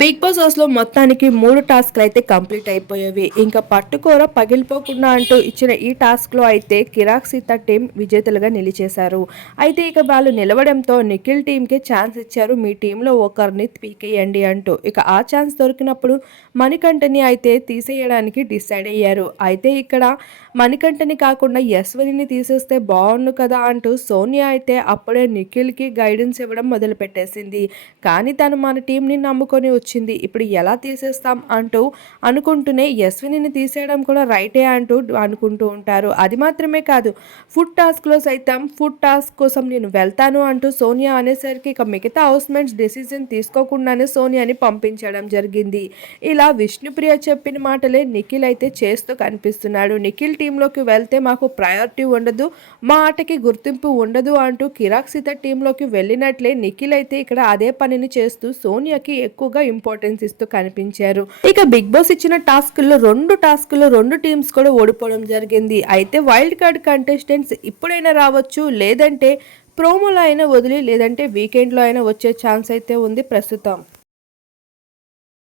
Big boss హౌస్లో మొత్తానికి మూడు టాస్క్లు అయితే కంప్లీట్ అయిపోయేవి. ఇంకా పట్టుకోర పగిలిపోకుండా అంటూ ఇచ్చిన ఈ టాస్క్లో అయితే కిరాక్ సీత టీం విజేతలుగా నిలిచేశారు. అయితే ఇక వాళ్ళు నిలవడంతో నిఖిల్ టీం కి ఛాన్స్ ఇచ్చారు. మీ టీంలో ఒకరిని పీకేయండి అంటూ. ఇక ఆ ఛాన్స్ దొరికినప్పుడు మణికంఠని అయితే తీసేయడానికి డిసైడ్ అయ్యారు. అయితే ఇక్కడ మణికంఠని కాకుండా యశ్వనిని తీసేస్తే బాగుండు కదా అంటూ సోనియా అయితే అప్పుడే నిఖిల్కి గైడెన్స్ ఇవ్వడం మొదలుపెట్టేసింది. కానీ తను మన టీంని నమ్ముకొని వచ్చింది. ఇప్పుడు ఎలా తీసేస్తాం అంటూ అనుకుంటూనే యశ్వినిని తీసేయడం కూడా రైటే అంటూ అనుకుంటూ ఉంటారు. అది మాత్రమే కాదు ఫుడ్ టాస్క్లో సైతం ఫుడ్ టాస్క్ కోసం నేను వెళ్తాను అంటూ సోనియా అనేసరికి ఇక మిగతా హౌస్మెంట్స్ డెసిజన్ తీసుకోకుండానే సోనియాని పంపించడం జరిగింది. ఇలా విష్ణుప్రియ చెప్పిన మాటలే నిఖిల్ అయితే చేస్తూ కనిపిస్తున్నాడు. నిఖిల్ టీంలోకి వెళ్తే మాకు ప్రయారిటీ ఉండదు మా ఆటకి గుర్తింపు ఉండదు అంటూ కిరాక్ సీత టీంలోకి వెళ్ళినట్లే నిఖిల్ అయితే ఇక్కడ అదే పనిని చేస్తూ సోనియాకి ఎక్కువగా ఇంపార్టెన్స్ ఇస్తూ కనిపించారు. ఇక బిగ్ బాస్ ఇచ్చిన టాస్కుల్లో రెండు టాస్కుల్లో రెండు టీమ్స్ కూడా ఓడిపోవడం జరిగింది. అయితే వైల్డ్ కార్డ్ కంటెస్టెంట్స్ ఇప్పుడైనా రావచ్చు లేదంటే ప్రోమోలో అయినా వదిలి లేదంటే వీకెండ్లో అయినా వచ్చే ఛాన్స్ అయితే ఉంది ప్రస్తుతం.